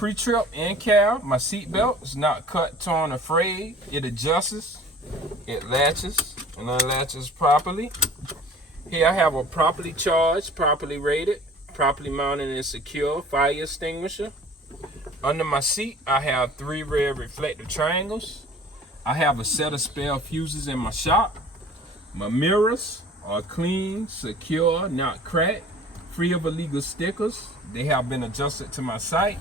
pre-trip in-cab. My seat belt is not cut, torn, or frayed. It adjusts, it latches and unlatches properly. Here I have a properly charged, properly rated, properly mounted and secure fire extinguisher. Under my seat, I have 3 red reflective triangles. I have a set of spare fuses in my shop. My mirrors are clean, secure, not cracked, free of illegal stickers. They have been adjusted to my site.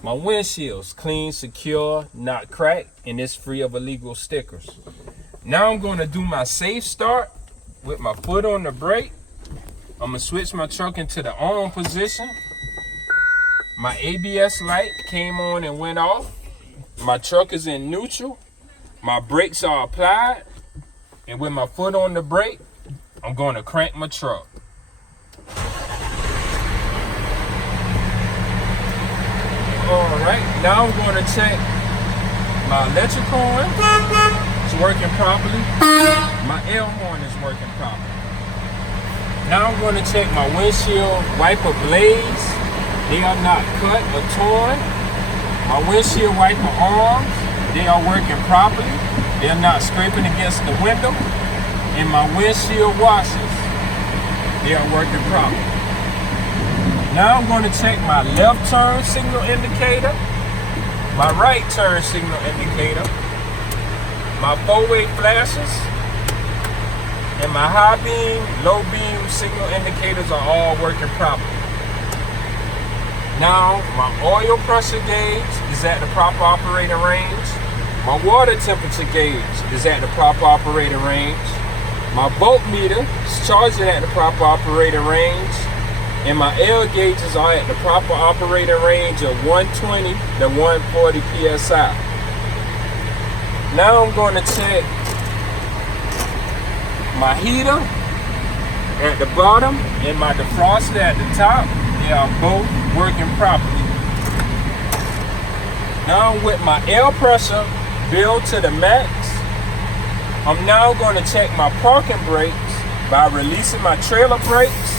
My windshield's clean, secure, not cracked, and it's free of illegal stickers. Now I'm going to do my safe start with my foot on the brake. I'm going to switch my truck into the on position. My ABS light came on and went off. My truck is in neutral. My brakes are applied. And with my foot on the brake, I'm going to crank my truck. Alright, now I'm going to check my electric horn. It's working properly. My air horn is working properly. Now I'm going to check my windshield wiper blades. They are not cut or torn. My windshield wiper arms, they are working properly. They are not scraping against the window. And my windshield washers, they are working properly. Now I'm going to check my left turn signal indicator, my right turn signal indicator, my 4-way flashes, and my high beam, low beam signal indicators are all working properly. Now my oil pressure gauge is at the proper operating range. My water temperature gauge is at the proper operating range. My voltmeter is charging at the proper operating range. And my L gauges are at the proper operating range of 120 to 140 psi. Now I'm going to check my heater at the bottom and my defroster at the top. They are both working properly. Now with my air pressure built to the max, I'm now going to check my parking brakes by releasing my trailer brakes.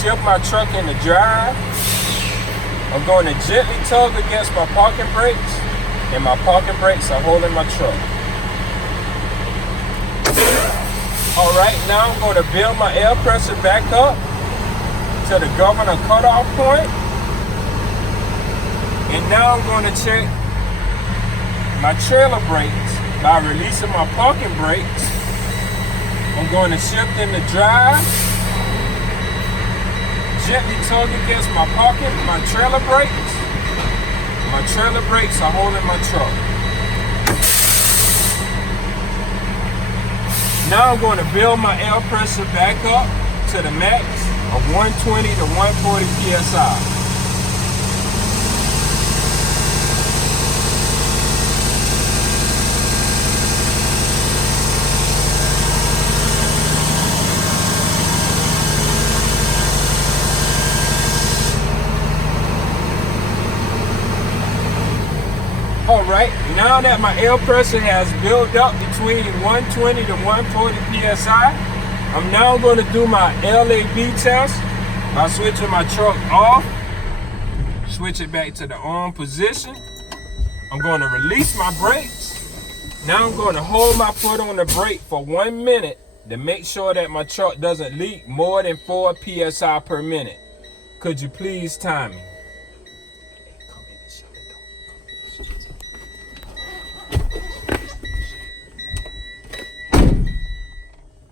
Shift my truck into drive. I'm going to gently tug against my parking brakes, and my parking brakes are holding my truck. Alright, now I'm going to build my air pressure back up to the governor cutoff point. And now I'm going to check my trailer brakes by releasing my parking brakes. I'm going to shift into drive. Gently tug against my trailer brakes. My trailer brakes are holding my truck. Now I'm going to build my air pressure back up to the max of 120 to 140 psi. Alright, now that my air pressure has built up between 120 to 140 psi, I'm now going to do my LAB test by switching my truck off, switch it back to the on position. I'm going to release my brakes. Now I'm going to hold my foot on the brake for 1 minute to make sure that my truck doesn't leak more than 4 psi per minute. Could you please time me?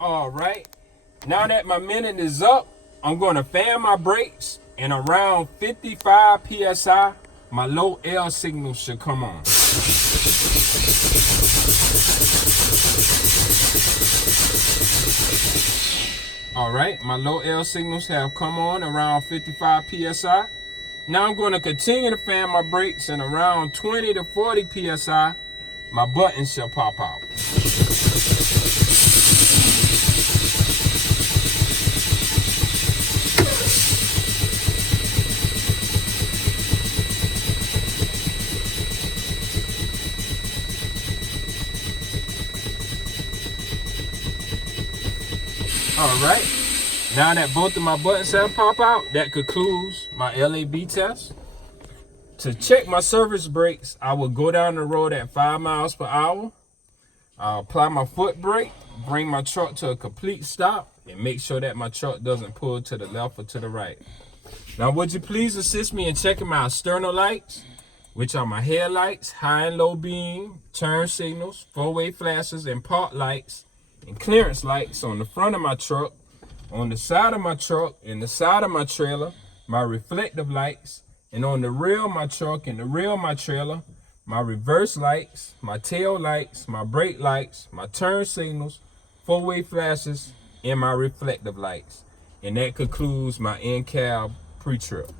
Alright, now that my minute is up, I'm going to fan my brakes, and around 55 psi, my low L signal should come on. Alright, my low L signals have come on around 55 psi. Now I'm going to continue to fan my brakes, and around 20 to 40 psi, my button shall pop out. Alright, now that both of my buttons have popped out, that concludes my LAB test. To check my service brakes, I will go down the road at 5 miles per hour. I'll apply my foot brake, bring my truck to a complete stop, and make sure that my truck doesn't pull to the left or to the right. Now, would you please assist me in checking my external lights, which are my headlights, high and low beam, turn signals, four-way flashes, and park lights, and clearance lights on the front of my truck, on the side of my truck, and the side of my trailer, my reflective lights, and on the rear of my truck and the rear of my trailer, my reverse lights, my tail lights, my brake lights, my turn signals, four-way flashes, and my reflective lights. And that concludes my in-cab pre-trip.